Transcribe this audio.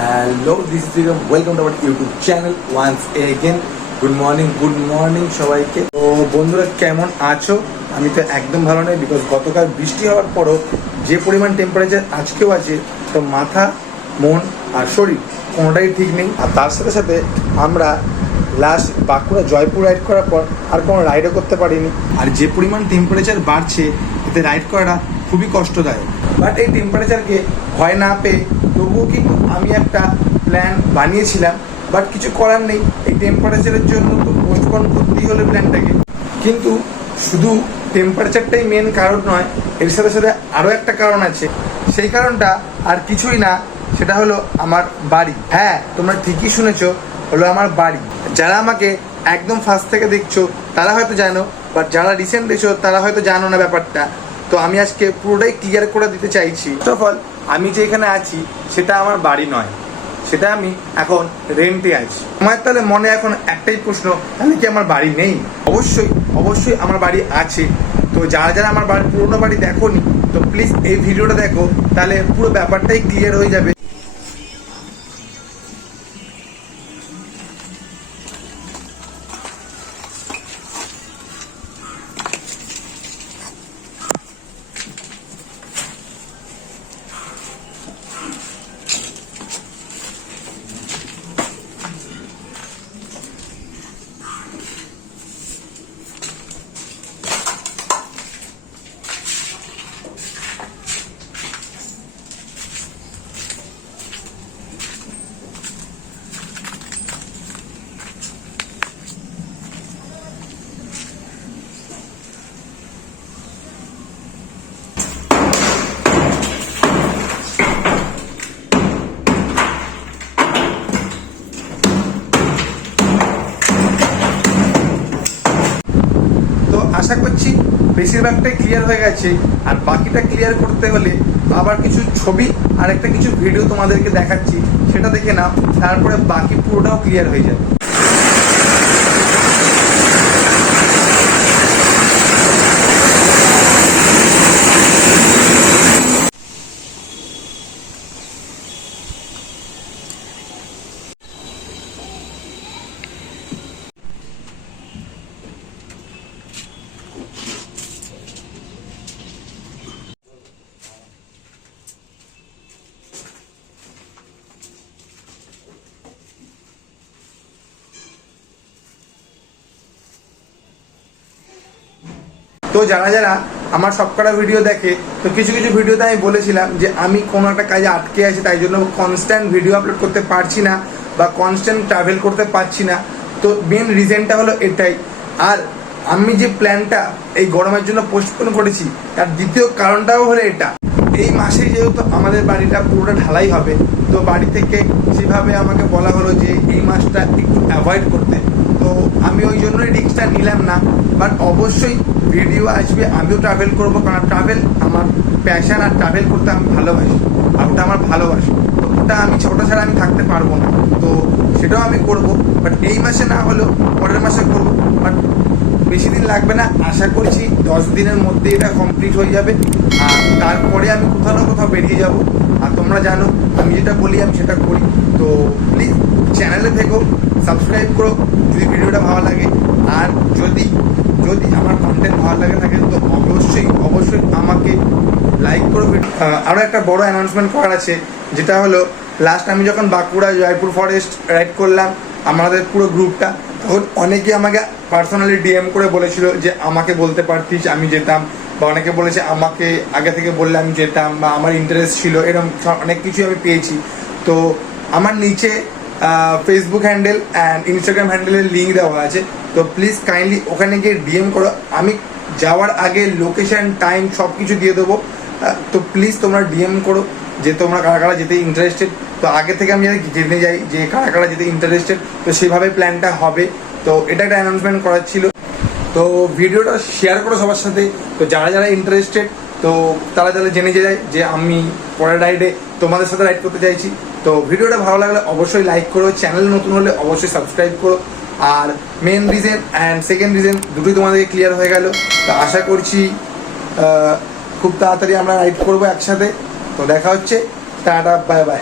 Hello, this is Bikram. Welcome to our YouTube channel once again. Good morning সবাইকে। তো বন্ধুরা কেমন আছো? আমি তো একদম ভালো নই, বিকজ গতকাল বৃষ্টি হওয়ার পরও যে পরিমাণ টেম্পারেচার আজকেও আছে, তো মাথা, মন আর শরীর কোনোটাই ঠিক নেই। আর তার সাথে সাথে আমরা লাস্ট বাঁকুড়া জয়পুর রাইড করার পর আর কোনো রাইডও করতে পারিনি। আর যে পরিমাণ টেম্পারেচার বাড়ছে, এতে রাইড করাটা খুবই কষ্টদায়ক। বাট এই টেম্পারেচারকে ভয় না পেয়ে তবুও কিন্তু আমি একটা প্ল্যান বানিয়েছিলাম, বাট কিছু করার নেই, এই টেম্পারেচারের জন্য তো পোস্টপোন করতেই হলো প্ল্যানটাকে। কিন্তু শুধু টেম্পারেচারটাই মেন কারণ নয়, এর সাথে সাথে আরও একটা কারণ আছে। সেই কারণটা আর কিছুই না, সেটা হলো আমার বাড়ি। হ্যাঁ, তোমরা ঠিকই শুনেছো, হলো আমার বাড়ি। যারা আমাকে একদম ফার্স্ট থেকে দেখছো তারা হয়তো জানো, বাট যারা রিসেন্ট দেখছো তারা হয়তো জানো না ব্যাপারটা। তো আমি আজকে পুরোটাই ক্লিয়ার করে দিতে চাইছি। ফার্স্ট অফ অল, আমি যে এখানে আছি সেটা আমার বাড়ি নয়, সেটা আমি এখন রেন্টে আছি। আমার তাহলে মনে এখন একটাই প্রশ্ন, তাহলে কি আমার বাড়ি নেই? অবশ্যই আমার বাড়ি আছে। তো যারা যারা আমার বাড়ির পুরোনো বাড়ি দেখোনি, তো প্লিজ এই ভিডিওটা দেখো, তাহলে পুরো ব্যাপারটাই ক্লিয়ার হয়ে যাবে। আশা করছি বেশিরভাগটাই ক্লিয়ার হয়ে গেছে, আর বাকিটা ক্লিয়ার করতে হলে আবার কিছু ছবি আর একটা কিছু ভিডিও তোমাদেরকে দেখাচ্ছি, সেটা দেখে নাও, তারপরে বাকি পুরোটাও ক্লিয়ার হয়ে যাবে। তো যারা যারা আমার সবকটা ভিডিও দেখে, তো কিছু কিছু ভিডিওতে আমি বলেছিলাম যে আমি কোনো একটা কাজে আটকে আছি, তাই জন্য কনস্ট্যান্ট ভিডিও আপলোড করতে পারছি না বা কনস্ট্যান্ট ট্রাভেল করতে পারছি না। তো মেন রিজনটা হলো এটাই। আর আমি যে প্ল্যানটা এই গরমের জন্য পোস্টপোন করেছি, তার দ্বিতীয় কারণটাও হলো এটা। এই মাসে যেহেতু আমাদের বাড়িটা পুরোটা ঢালাই হবে, তো বাড়ি থেকে সেভাবে আমাকে বলা হলো যে এই মাসটা একটু অ্যাভয়েড করতে। তো আমি ওই জন্যই রিস্কটা নিলাম না। বাট অবশ্যই ভিডিও আসবে, আমিও ট্রাভেল করবো, কারণ ট্রাভেল আমার প্যাশন, আর ট্রাভেল করতে আমি ভালোবাসি, আর ওটা আমার ভালোবাসি। তো ওটা আমি ছোটো ছাড়া আমি থাকতে পারবো না, তো সেটাও আমি করবো। বাট এই মাসে না হলেও পরের মাসে করবো। বাট বেশি দিন লাগবে না, আশা করছি 10 দিনের মধ্যে এটা কমপ্লিট হয়ে যাবে। আর তারপরে আমি কোথাও না কোথাও বেরিয়ে যাব। আর তোমরা জানো আমি যেটা বলি আমি সেটা করি। তো প্লিজ চ্যানেলে থেকো, সাবস্ক্রাইব করো যদি ভিডিওটা ভালো লাগে। আর যদি আমার কন্টেন্ট ভালো লাগে থাকে, তো অবশ্যই আমাকে লাইক করো। আরও একটা বড় অ্যানাউন্সমেন্ট করার আছে, যেটা হলো লাস্ট আমি যখন বাঁকুড়া জয়পুর ফরেস্ট রাইড করলাম আমাদের পুরো গ্রুপটা, তখন অনেকে আমাকে পার্সোনালি ডিএম করে বলেছিল যে আমাকে বলতে পারতিস আমি যেতাম, বা অনেকে বলেছে আমাকে আগে থেকে বললে আমি যেতাম, বা আমার ইন্টারেস্ট ছিল, এরকম অনেক কিছুই আমি পেয়েছি। তো আমার নিচে ফেসবুক হ্যান্ডেল অ্যান্ড ইনস্টাগ্রাম হ্যান্ডেলের লিঙ্ক দেওয়া আছে, তো প্লিজ কাইন্ডলি ওখানে গিয়ে ডিএম করো। আমি যাওয়ার আগে লোকেশন, টাইম সব কিছু দিয়ে দেবো। তো প্লিজ তোমরা ডিএম করো যে তোমরা কারা কারা যেতে ইন্টারেস্টেড। তো আগে থেকে আমি জেনে যাই যে কারা কারা যেতে ইন্টারেস্টেড, তো সেভাবে প্ল্যানটা হবে। তো এটা একটা অ্যানাউন্সমেন্ট করার ছিল। তো ভিডিওটা শেয়ার করো সবার সাথে। তো যারা যারা ইন্টারেস্টেড, তো তারা জেনে যায় যে আমি পরের রাইডে তোমাদের সাথে রাইড করতে চাইছি। তো ভিডিওটা ভালো লাগলে অবশ্যই লাইক করো, চ্যানেল নতুন হলে অবশ্যই সাবস্ক্রাইব করো। আর main reason and second reason দুটোই তোমাদেরকে ক্লিয়ার হয়ে গেল। তো আশা করছি খুব তাড়াতাড়ি আমরা রাইড করবো একসাথে। তো দেখা হচ্ছে, টাটা, বাই বাই।